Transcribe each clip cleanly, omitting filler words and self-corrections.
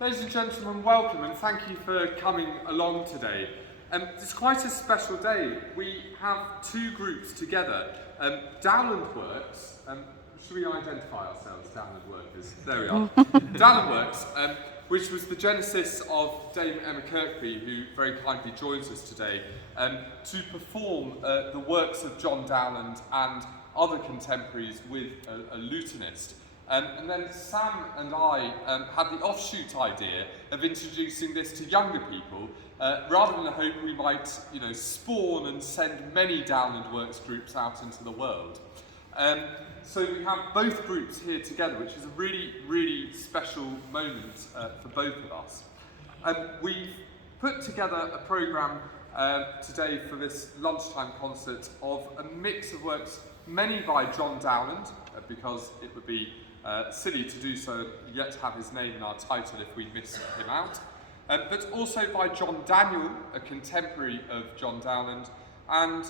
Ladies and gentlemen, welcome and thank you for coming along today. It's quite a special day. We have two groups together. Dowland Works, should we identify ourselves, Dowland Workers? There we are. Dowland Works, which was the genesis of Dame Emma Kirkby, who very kindly joins us today, to perform the works of John Dowland and other contemporaries with a lutenist. And then Sam and I had the offshoot idea of introducing this to younger people, rather than hope we might, spawn and send many Dowland Works groups out into the world. So we have both groups here together, which is a really, really special moment for both of us. We've put together a programme today for this lunchtime concert of a mix of works, many by John Dowland, because it would be silly to do so yet have his name in our title if we miss him out, but also by John Daniel, a contemporary of John Dowland, and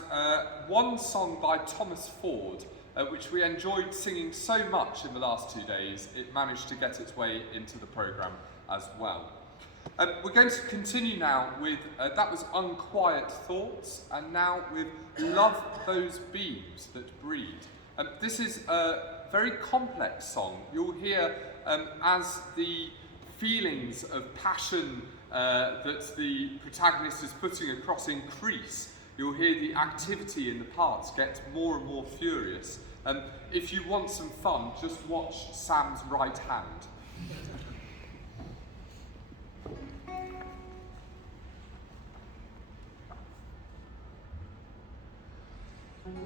one song by Thomas Ford, which we enjoyed singing so much in the last 2 days, it managed to get its way into the programme as well. We're going to continue now with, that was Unquiet Thoughts, and now with Love Those Beams That Breed. This is a very complex song. You'll hear as the feelings of passion that the protagonist is putting across increase, you'll hear the activity in the parts get more and more furious. If you want some fun, just watch Sam's right hand.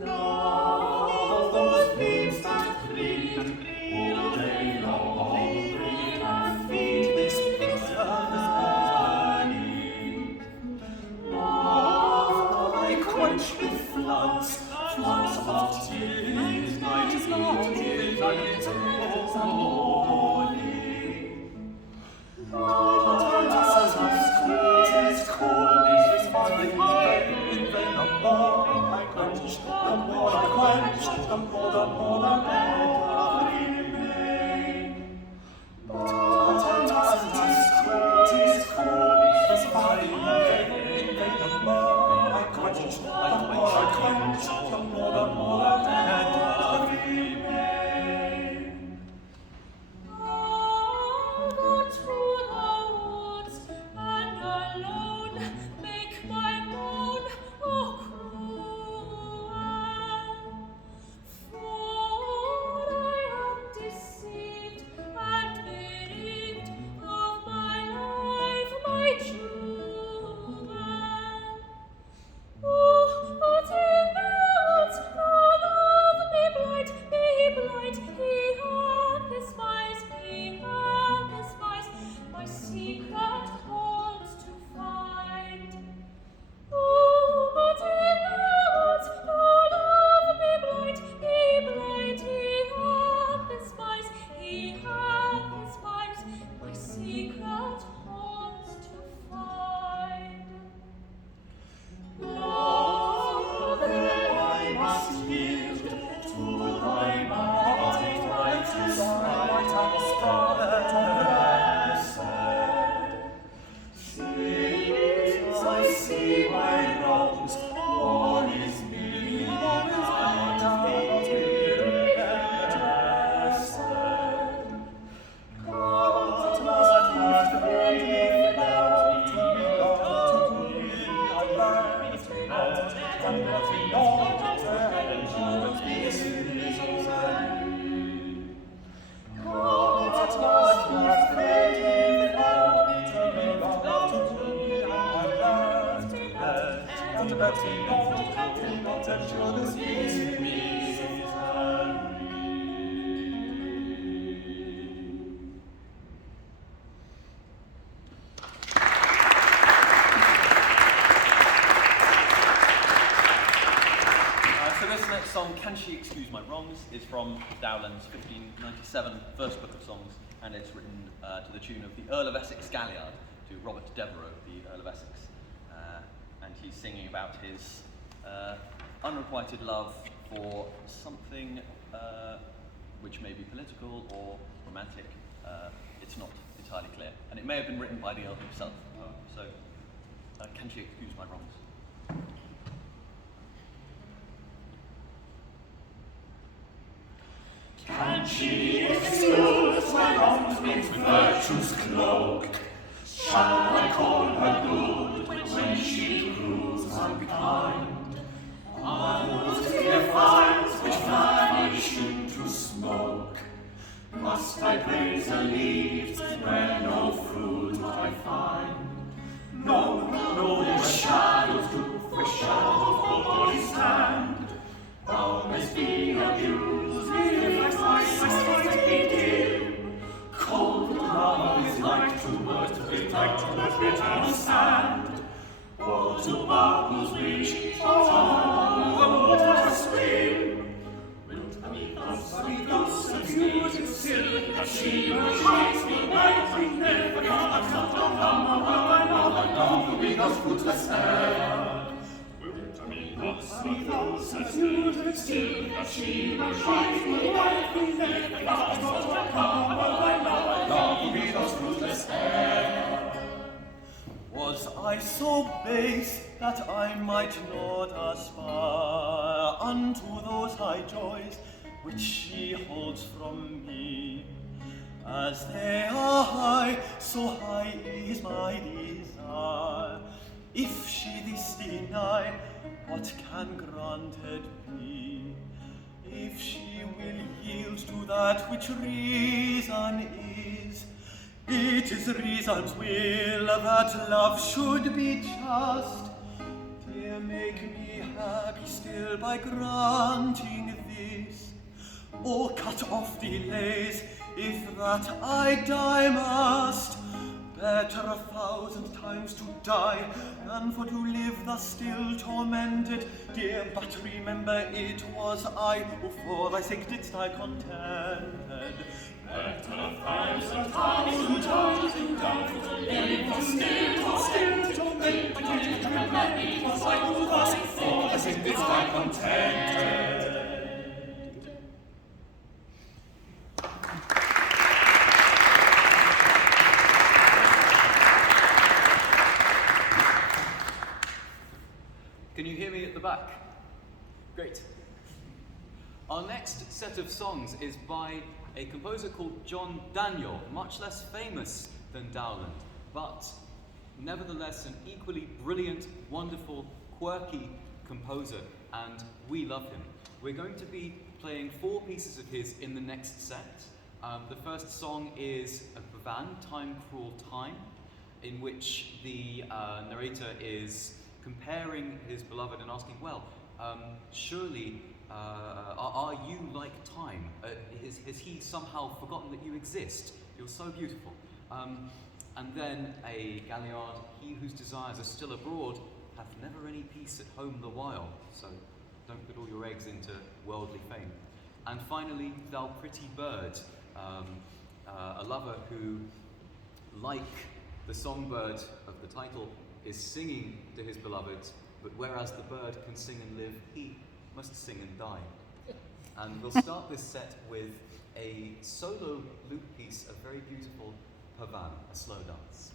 Love those beams that breed, all day long, breed and feed this burning. Love I quench with floods, floods of tears, night is long, midnight is morning. Alas, is cold, is my pain, the more I quench, the more I quench, the more I remain. But alas, is cold, is my pain, the more I quench, the more I quench, the more I remain. Can She Excuse My Wrongs is from Dowland's 1597 first book of songs, and it's written to the tune of the Earl of Essex Galliard to Robert Devereux, the Earl of Essex, and he's singing about his unrequited love for something which may be political or romantic. It's not entirely clear, and it may have been written by the Earl himself. So, Can She Excuse My Wrongs? Can she excuse my wrongs with virtue's cloak? Shall I call her good when she proves unkind? I would hear fires which vanish into smoke. Must I praise her leaves where no fruit I find? No, the shadows do for shadow for body stand. Thou mayst be abused if thy sight be dim. Cold love is like to the bitter sand, or to bubbles which on the water swim. Wilt be thus abused still, that she will chase me night and never come my love will be thus fruitless e'er. Be those abused still, that she will chase me night and never come my love will be thus fruitless e'er. Was I so base that I might not aspire unto those high joys which she holds from me? As they are high, so high is my desire. If she this deny, what can granted be? If she will yield to that which reason is, it is reason's will that love should be just. Dear, make me happy still by granting this, or cut off delays, if that I die must. Better 1,000 times to die than for to live thus still tormented. Dear, but remember it was I who for thy sake didst I contended. Better 1,000 times to die to live thus still tormented. Remember it was I who for thy sake didst I contended. Can you hear me at the back? Great. Our next set of songs is by a composer called John Daniel, much less famous than Dowland, but nevertheless an equally brilliant, wonderful, quirky composer, and we love him. We're going to be playing 4 pieces of his in the next set. The first song is a Pavan, Tyme, Cruel, Tyme, in which the narrator is comparing his beloved and asking, well, surely, are you like Tyme? Has he somehow forgotten that you exist? You're so beautiful. And then a Galliard, he whose desires are still abroad, hath never any peace at home the while. So don't put all your eggs into worldly fame. And finally, thou pretty bird, a lover who, like the songbird of the title, is singing to his beloved, but whereas the bird can sing and live, he must sing and die. And we'll start this set with a solo lute piece, a very beautiful Pavan, a slow dance.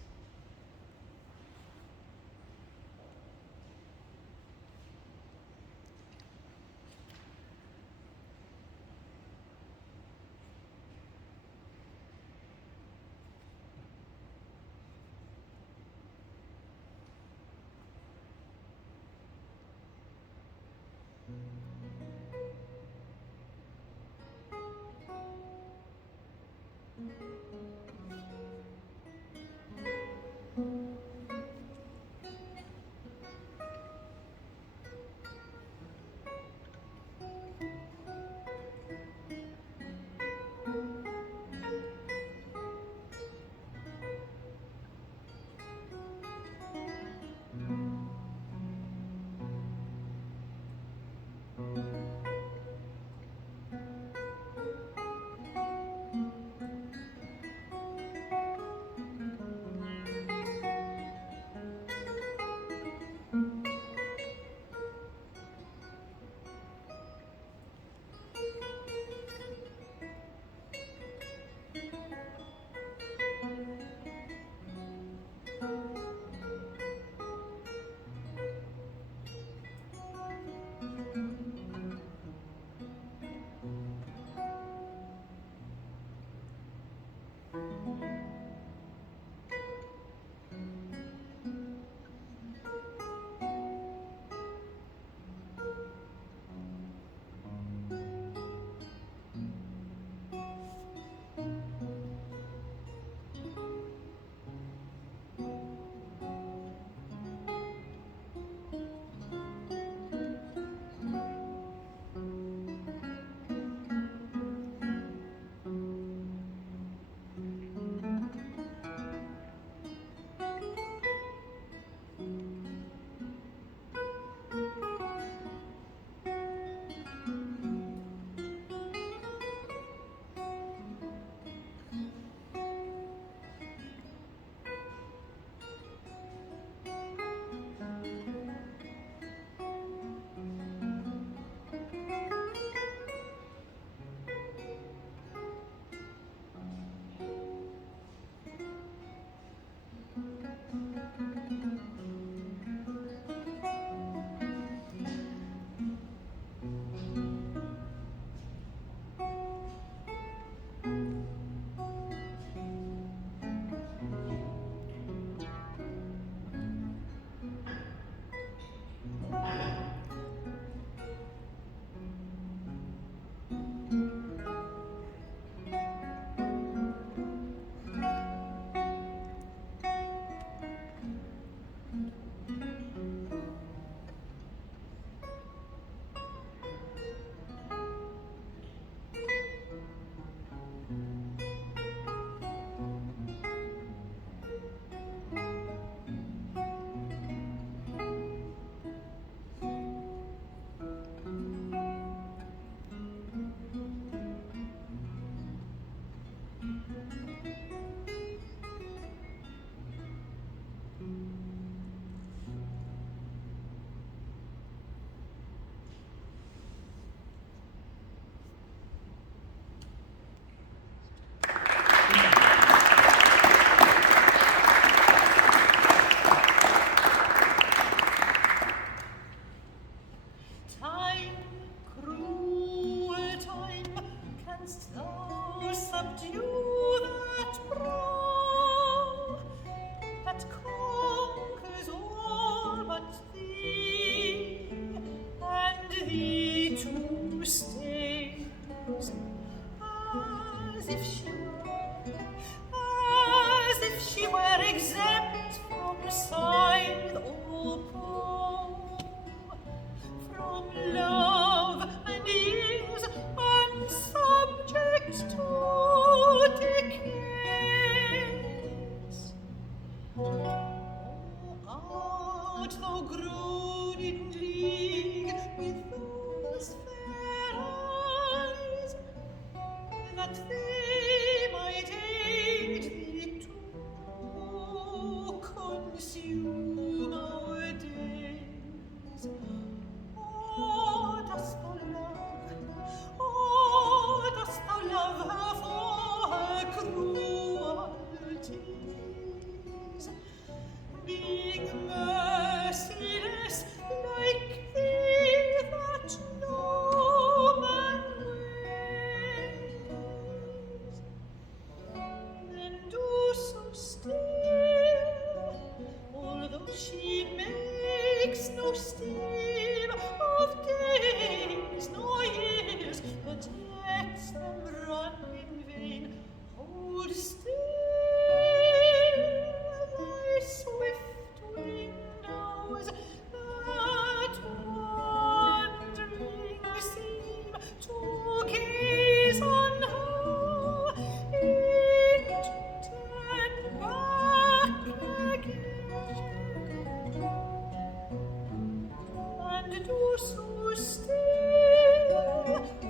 so still,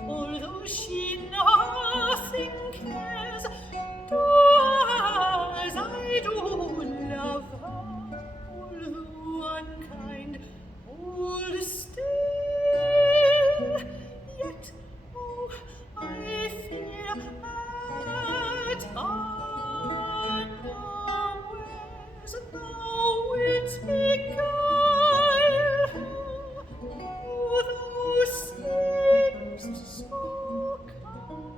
although she nothing cares, does I do love her, although unkind, old still, yet, oh, I fear at unawares thou wilt beguile her, who thou seem'st so kind.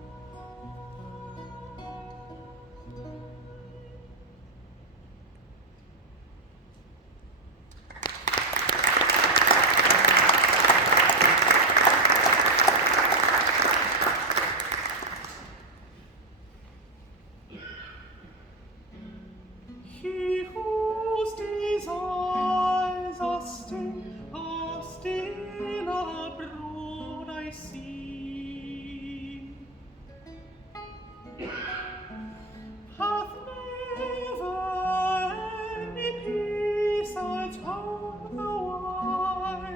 He whose desires are still abroad I see, hath never any peace at all the while,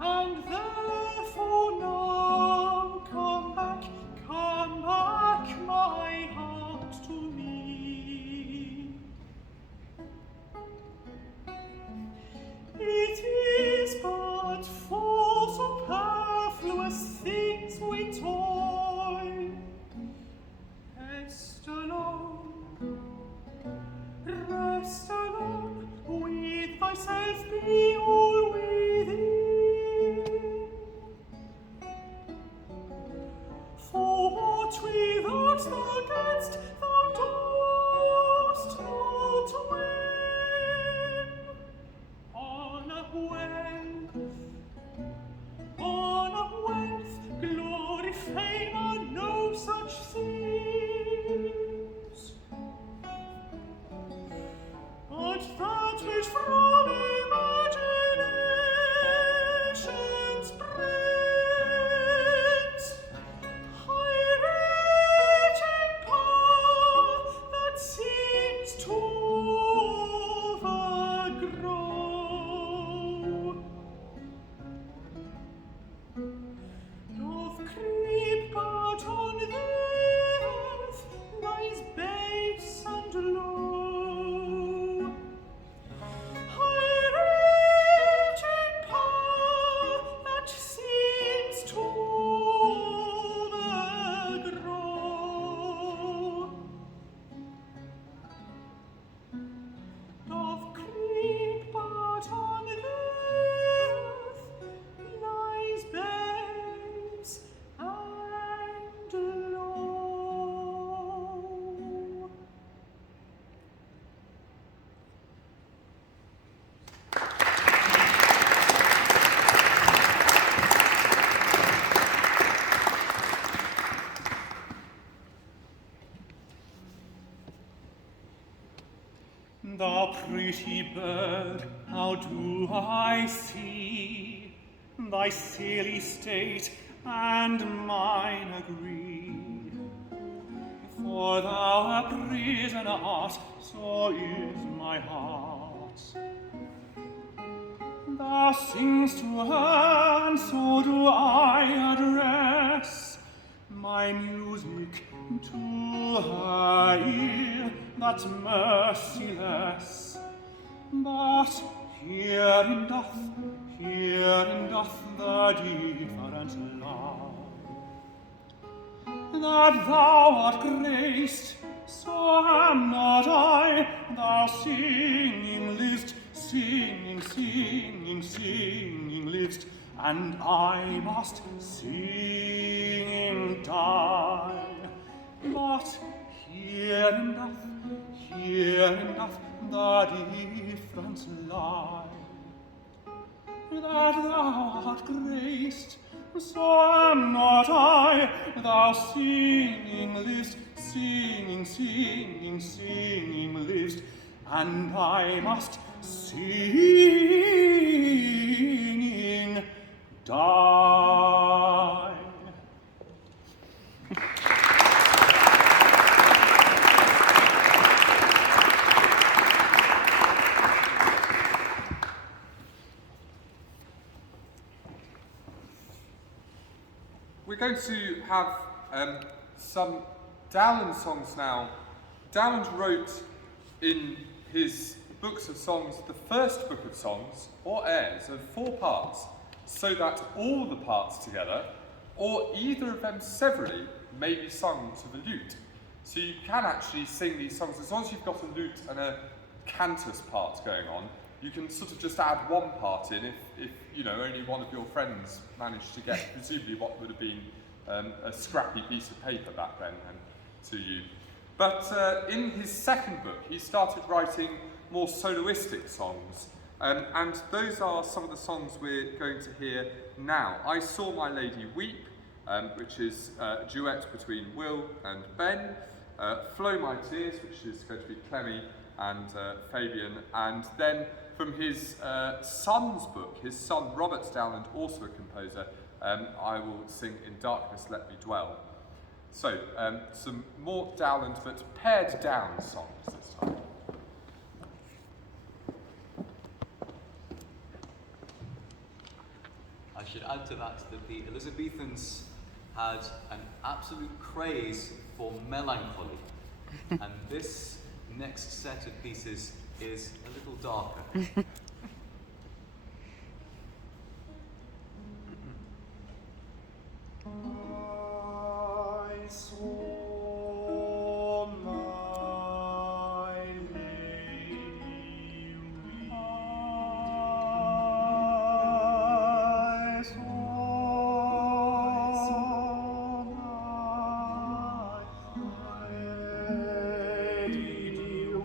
and therefore now come back, my heart to me. It is but for superfluous things we toil. Rest alone, with thyself be all within. For what without thou canst, thou dost not win. On a wealth, glory, fame are no such things, but that which from imagination springs, high-reaching power that seems to overgrow, doth creep but on the earth, lies base and low. High-reaching power that seems to overgrow, doth creep but on the earth, lies base and low. Thou pretty bird, how do I see thy silly state and mine agree? For thou a prisoner art, so is my heart. Thou singst to her, and so do I address my music to her ear that's merciless. But herein doth the difference lie, that thou art graced, so am not I. Thou singing liv'st, singing liv'st, and I must singing die. But herein doth the difference lie, that thou art graced, so am not I. Thou singing liv'st, singing liv'st, and I must singing die. we're going to have some Dowland songs now. Dowland wrote in his books of songs the first book of songs, or airs, of 4 parts, so that all the parts together, or either of them severally, may be sung to the lute. So you can actually sing these songs, as long as you've got a lute and a Cantus part going on, you can sort of just add one part in if you know, only one of your friends managed to get presumably what would have been a scrappy piece of paper back then to you. But in his second book, he started writing more soloistic songs, and those are some of the songs we're going to hear now. I Saw My Lady Weep, which is a duet between Will and Ben, Flow My Tears, which is going to be Clemmie and Fabian, and then from his son's book, his son Robert Dowland, also a composer, I will sing In Darkness Let Me Dwell. So, some more Dowland, but pared down songs this time. I should add to that the Elizabethans had an absolute craze for melancholy, and this next set of pieces is a little darker. I saw my lady weep. I saw my lady weep.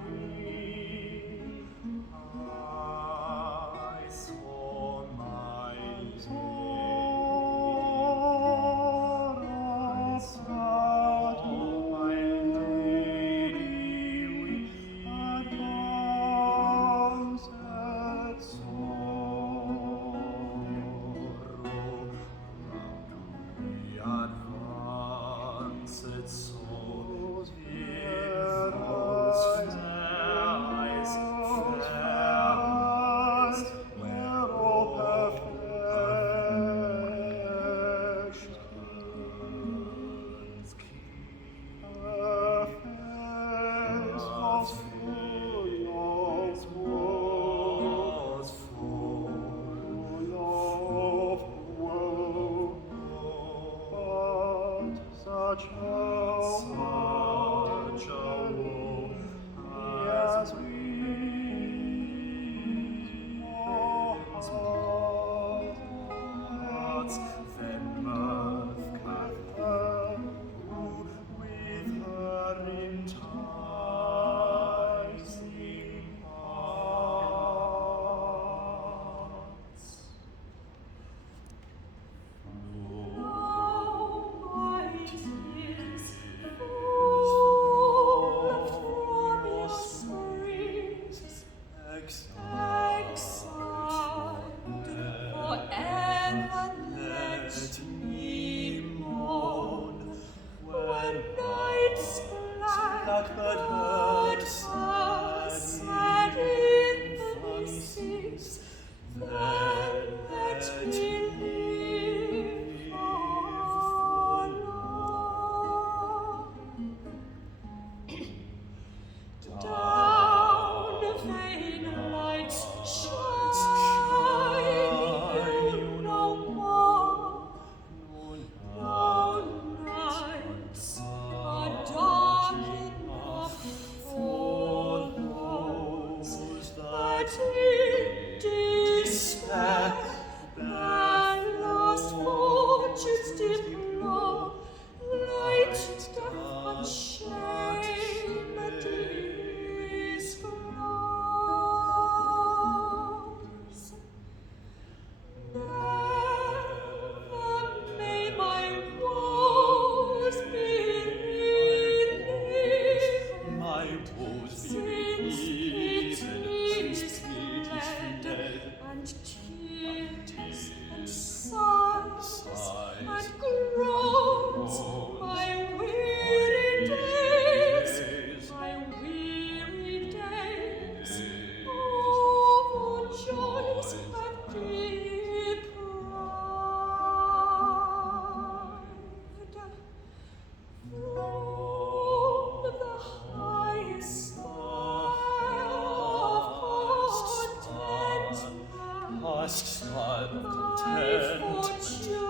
last smile of contentment,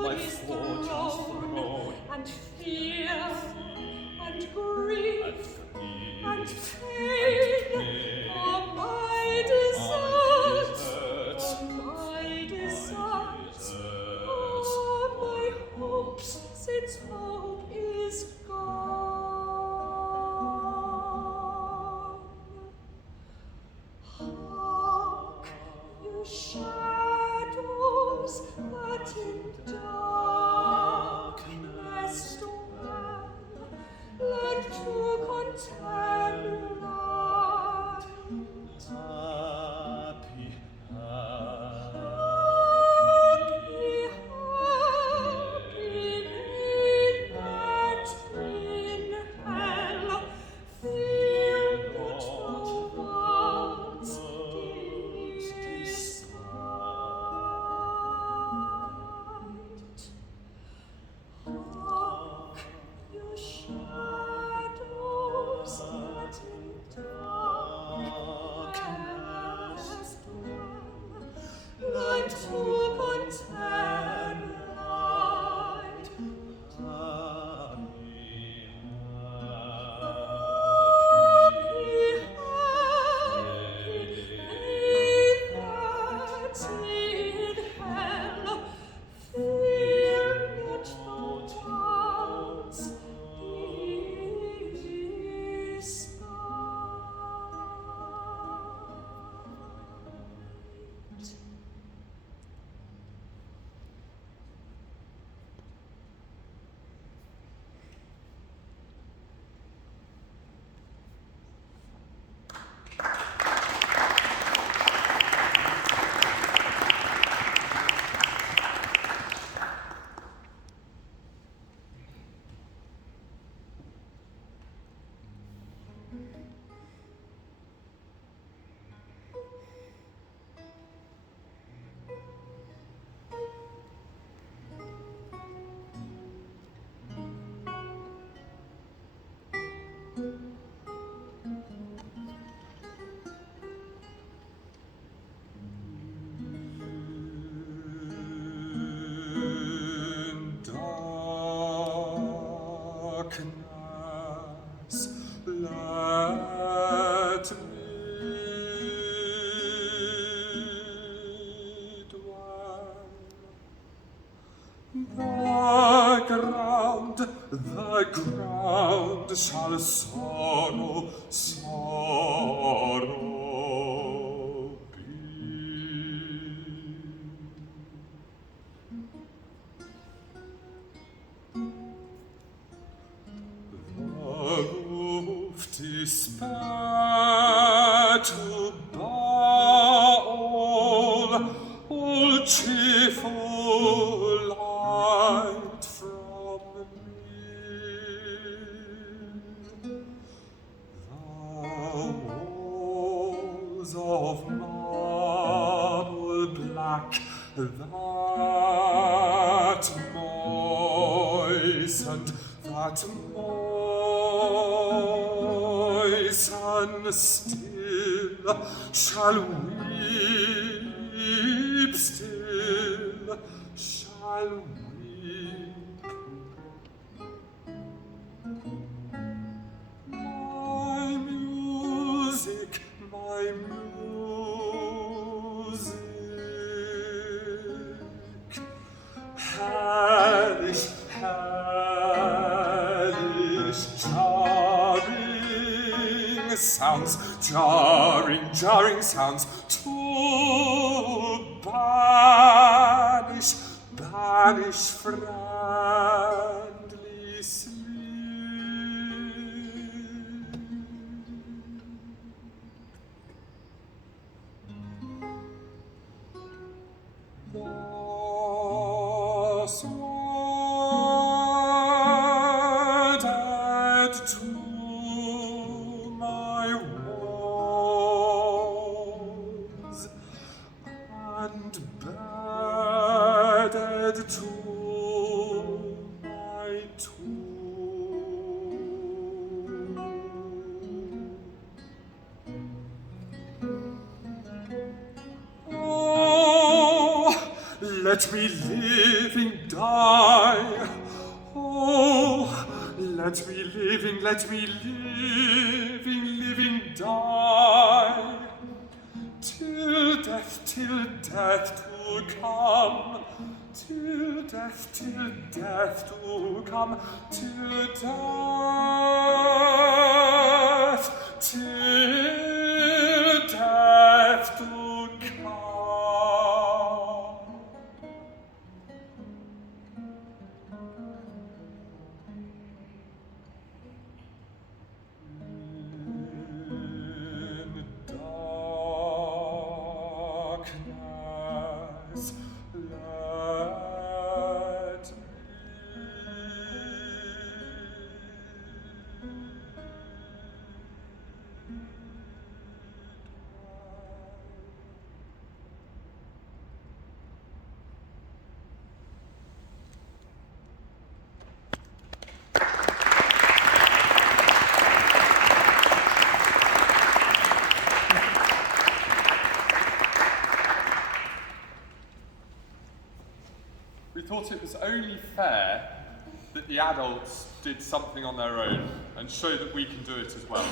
my fortunes thrown, and fear, and grief, and pain, are my deserts, are my hopes, since hope is gone. Hark, you shadows that in darkness dwell, learn to contemn light. Happy, Happy, happy they that in hell fear not the world's despite. Hark, you shadows that in darkness dwell, learn to contemn light. Happy, happy they that in hell fear not the world's despite. Darkness, let me dwell. The ground shall sorrow be. The roof despair to all cheerful light from me. The walls of marble black that moistened still shall weep, still shall weep. My music, my music, hellish, hellish, jarring sounds, jarring sounds to banish friendly sleep. Thus wedded to my woes, and bedded to my tomb. Oh, let me living die. Oh, let me living die. Till death do come. Till death do come. Till death do come. We thought it was only fair that the adults did something on their own and show that we can do it as well.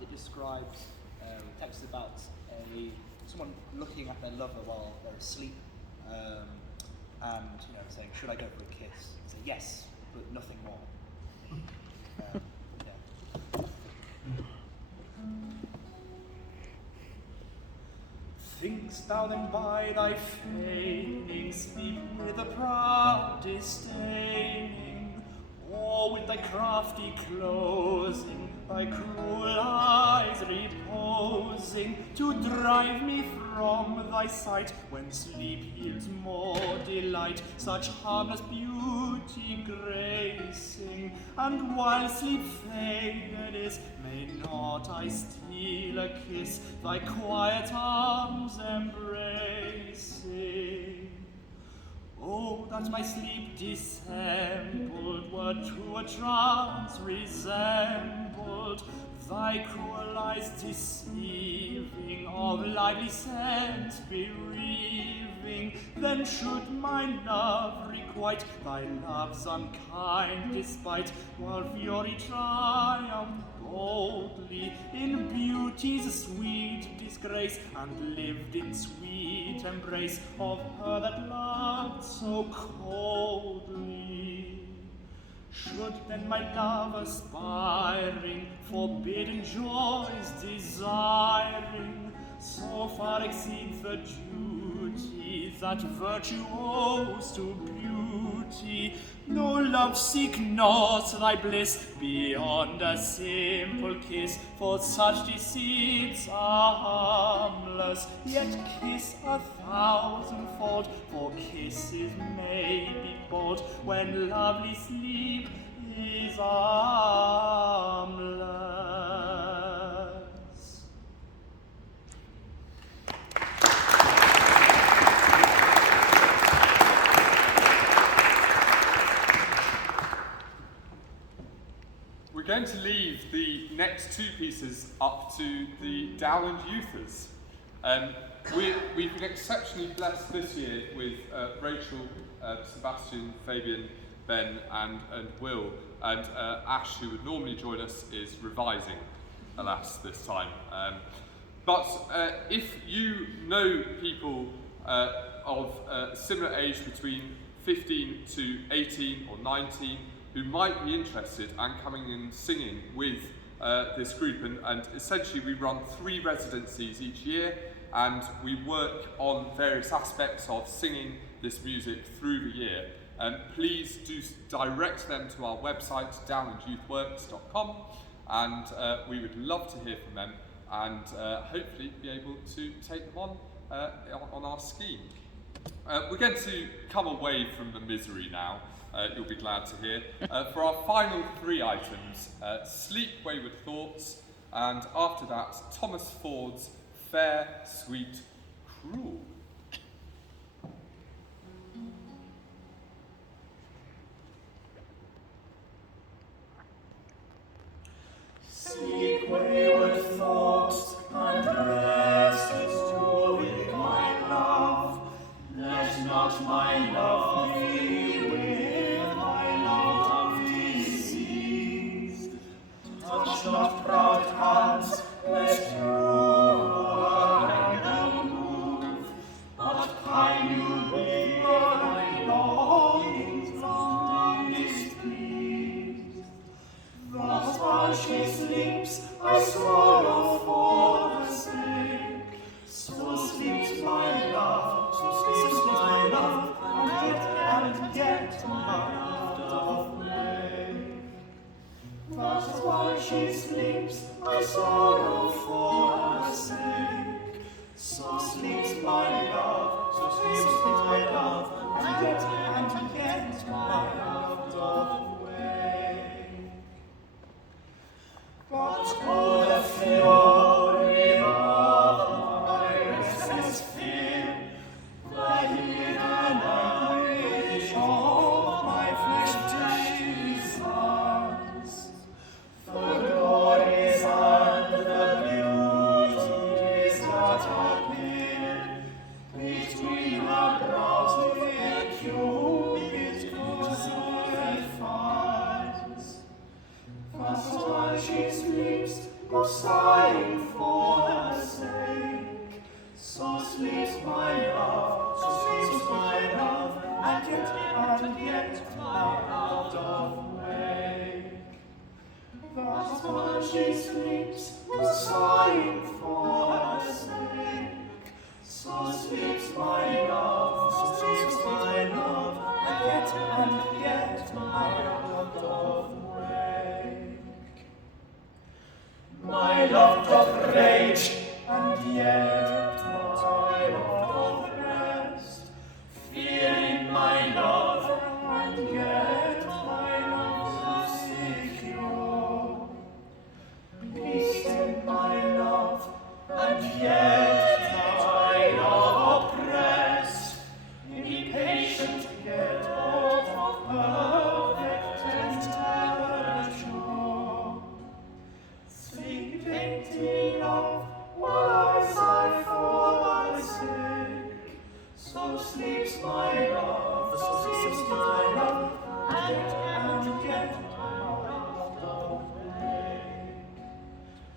It describes text about someone looking at their lover while they're asleep, and saying, "Should I go for a kiss?" And say, "Yes, but nothing more." Think'st thou then by thy feigning sleep with a proud disdaining, or with thy crafty closing, thy cruel eyes reposing, to drive me from thy sight, when sleep yields more delight, such harmless beauty gracing? And while sleep faded is, may not I steal a kiss, thy quiet arms embracing? Oh, that my sleep dissembled were to a trance resembled, thy cruel eyes deceiving, of lively sense bereaving. Then should my love requite thy love's unkind despite, while fury triumphed boldly in beauty's sweet disgrace, and lived in sweet embrace of her that loved so coldly. should then my love aspiring, forbidden joys desiring, so far exceeds the duty that virtue owes to beauty. No love seek not thy bliss beyond a simple kiss, for such deceits are harmless, yet kiss 1,000-fold, for kisses may be bought when lovely sleep is armless. We're going to leave the next two pieces up to the Dowland youthers. We've been exceptionally blessed this year with Rachel, Sebastian, Fabian, Ben and Will, and Ash, who would normally join us, is revising, alas, this time. But if you know people of similar age between 15 to 18 or 19 who might be interested and coming and singing with this group, and essentially we run 3 residencies each year, and we work on various aspects of singing this music through the year. Please do direct them to our website, dowlandyouthworks.com, and we would love to hear from them and hopefully be able to take them on our scheme. We're going to come away from the misery now, you'll be glad to hear, for our final 3 items, Sleep, Wayward Thoughts, and after that, Thomas Ford's Faire, Sweet, Cruel. Sleep, wayward thoughts, and rest is doing my love. Let not my love be with my love diseased. Touch not proud hands, let you move, but pine you be my longings undispleased. Thus while she sleeps, I sorrow for her sake. So sleeps my love, and yet my love doth wake. Thus while she sleeps, I sorrow for her sake. So sleeps my love, and yet my love doth wake. But oh, the fury of my restless fear, the hidden anguish of my flesh desires, the glories and the beauties that appear between our brows where Cupid personifies. Thus while she sleeps, go sighing for her sake. So sleeps my love, and yet my love doth wake. Thus while she sleeps, go sighing for her sake. So sleeps my love, and yet my love doth wake. My love doth rage, and yet my love doth rest. Fearing my love, and yet my love is secure. Peace in my love, and yet my love oppressed. Impatient yet of perfect temperature. Sleep dainty love, while I sigh for thy sake. So sleeps my love, and yet my love doth wake.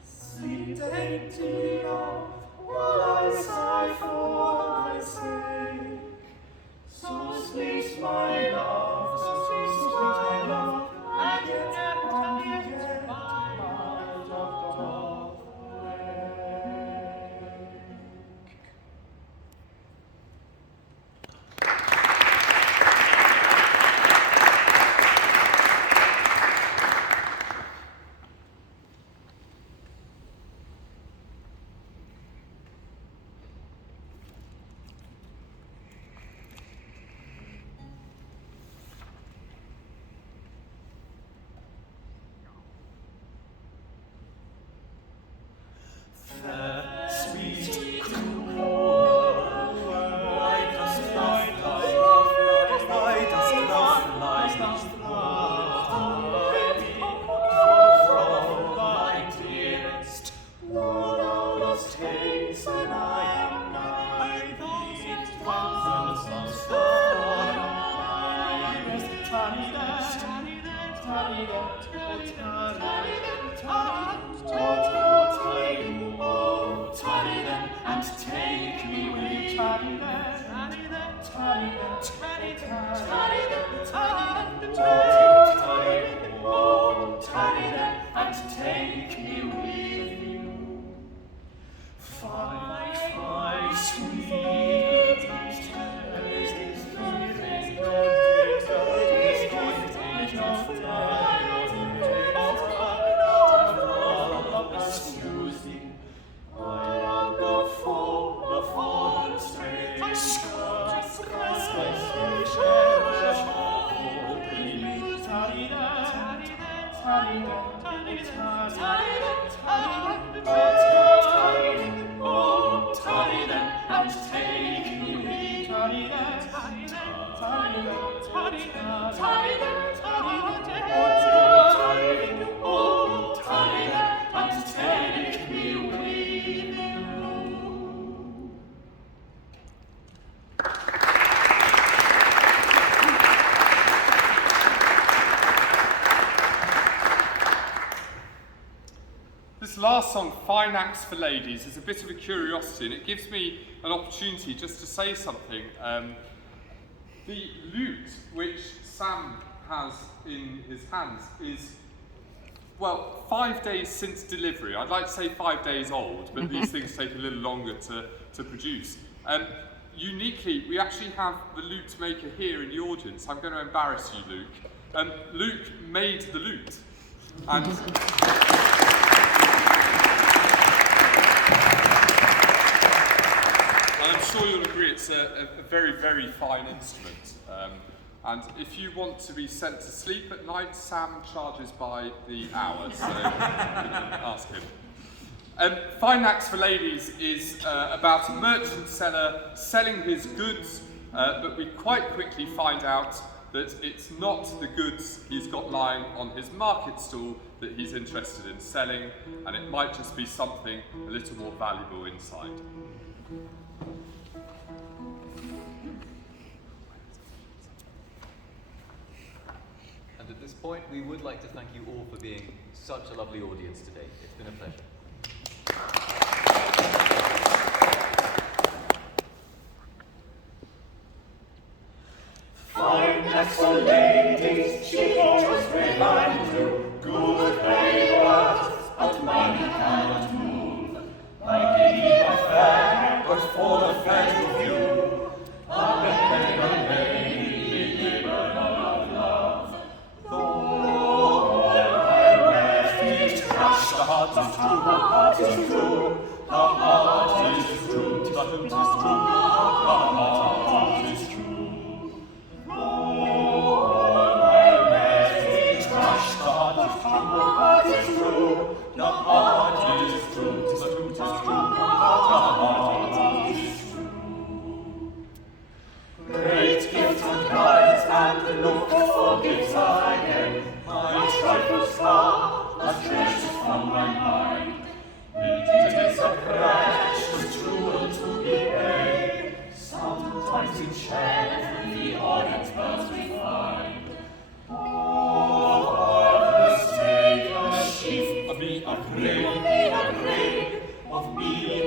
Sleep dainty love, while I sigh for thy sake. So sleeps my love, and This last song, Fine Knacks for Ladies, is a bit of a curiosity, and it gives me an opportunity just to say something. The lute which Sam has in his hands is, well, 5 days since delivery. I'd like to say 5 days old, but these things take a little longer to produce. Uniquely, we actually have the lute maker here in the audience. I'm going to embarrass you, Luke. Luke made the lute. And I'm sure you'll agree it's a very, very fine instrument. And if you want to be sent to sleep at night, Sam charges by the hour, so you can ask him. Fine Knacks for Ladies is about a merchant seller selling his goods, but we quite quickly find out that it's not the goods he's got lying on his market stall that he's interested in selling, and it might just be something a little more valuable inside. And at this point, we would like to thank you all for being such a lovely audience today. It's been a pleasure. Fine knacks for ladies, she always remind you, good wayward, but money cannot move. Like Geere or Faire, but for the fair to view, a lady, liberal of love. Though my rest is crushed, the heart is true, the heart is true, the heart is true, the heart is true, the heart is true. Great gift and guides and look forgives again. My trifle star, a treasure from my mind. It is a precious jewel to be paid. Sometimes in share the orient birds we find. Others take a sheaf, of me a grain, of me a grain, of me a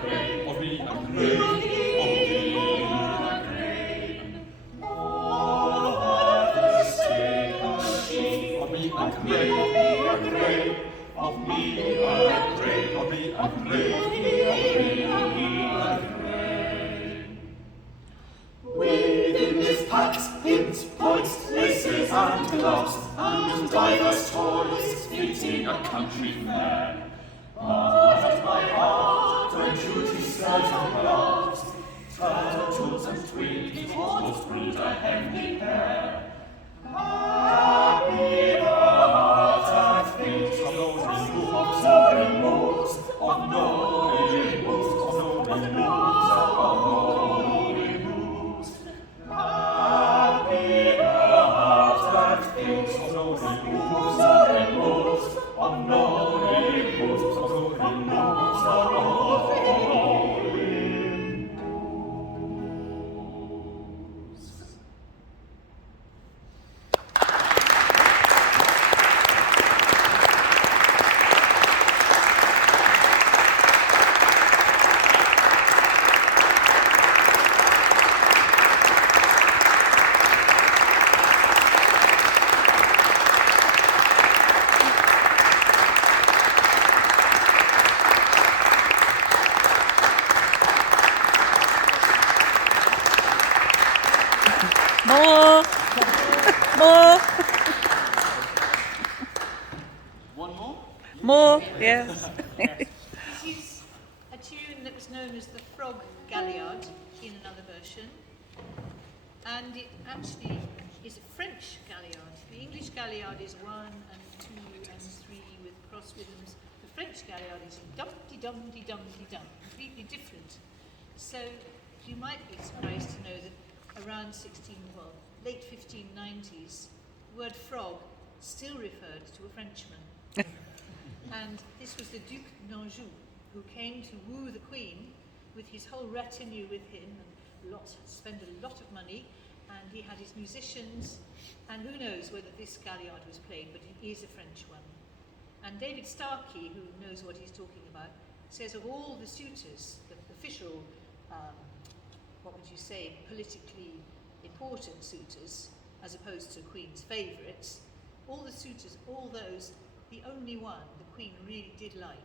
grain, of me a grain, of me a grain. Others take a sheaf, of me a grain, of me a grain, of me a grain, of me a grain, of me a grain. Within this pack's hints, points, laces and gloves, and divers toys fitting a country fair. But at my heart, when duty serves and gloves, turtles and twigs almost brood a heavenly pair. Happy the heart that thinks of no removes, of no removes, of no removes, of no removes, of no removes. Happy the heart that thinks of no removes, of removes, of no removes, of no removes, of no removes. More, yes. This is a tune that was known as the Frog Galliard in another version, and it actually is a French Galliard. The English Galliard is 1 and 2 and 3 with cross rhythms. The French Galliard is dum-de-dum-de-dum-de-dum, completely different. So you might be surprised to know that around late 1590s, the word frog still referred to a Frenchman. And this was the Duc d'Anjou, who came to woo the Queen with his whole retinue with him, and spend a lot of money, and he had his musicians, and who knows whether this Galliard was played, but it is a French one. And David Starkey, who knows what he's talking about, says of all the suitors, the official, what would you say, politically important suitors, as opposed to Queen's favourites, all the suitors, all those, the only one the Queen really did like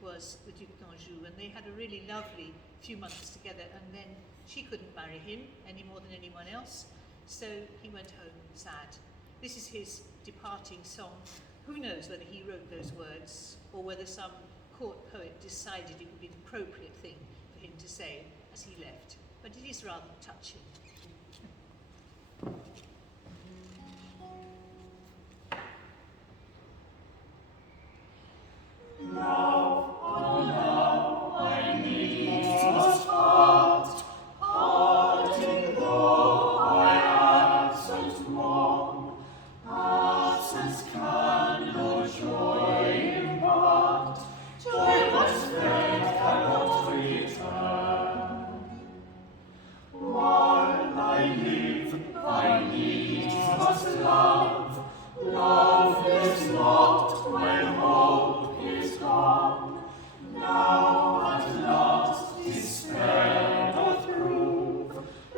was the Duc d'Anjou, and they had a really lovely few months together, and then she couldn't marry him any more than anyone else, so he went home sad. This is his departing song. Who knows whether he wrote those words, or whether some court poet decided it would be the appropriate thing for him to say as he left, but it is rather touching. Now, oh now, I needs must part, parting though I absent long. Absence can no joy impart, joy once spent cannot return. While I live, I needs must love, love is not when hope is gone. Now at last despair doth prove,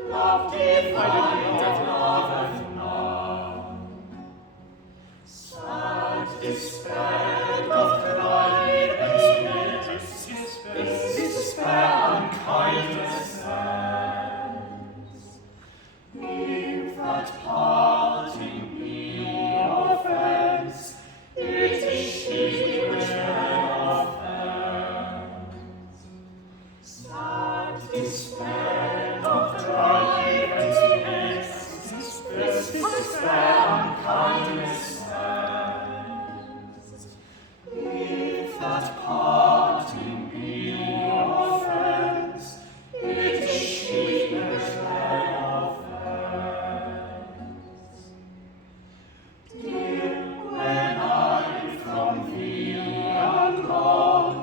love divine loveth none. Sad despair doth cry and spit, despair unkindness sends. If that parting be offence, it is she which then offends. Sad despair doth drive and spit, despair unkindness sends. If that parting be offence, it is she which then offends. Dear, when I from thee am gone,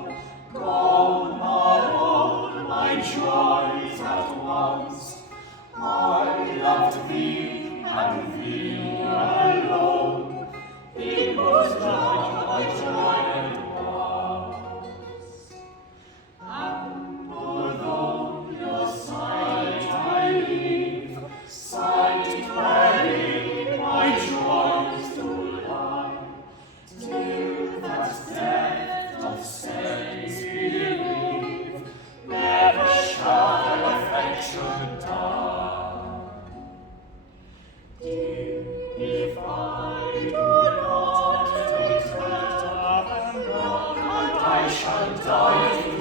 gone are all my joys at once. I loved thee, and thee alone, in whose love I joyed once. And although your sight I leave, sight wherein my joys do lie, till that death doth sense believe, never shall affection die. Dear, if I do not take her, I shall die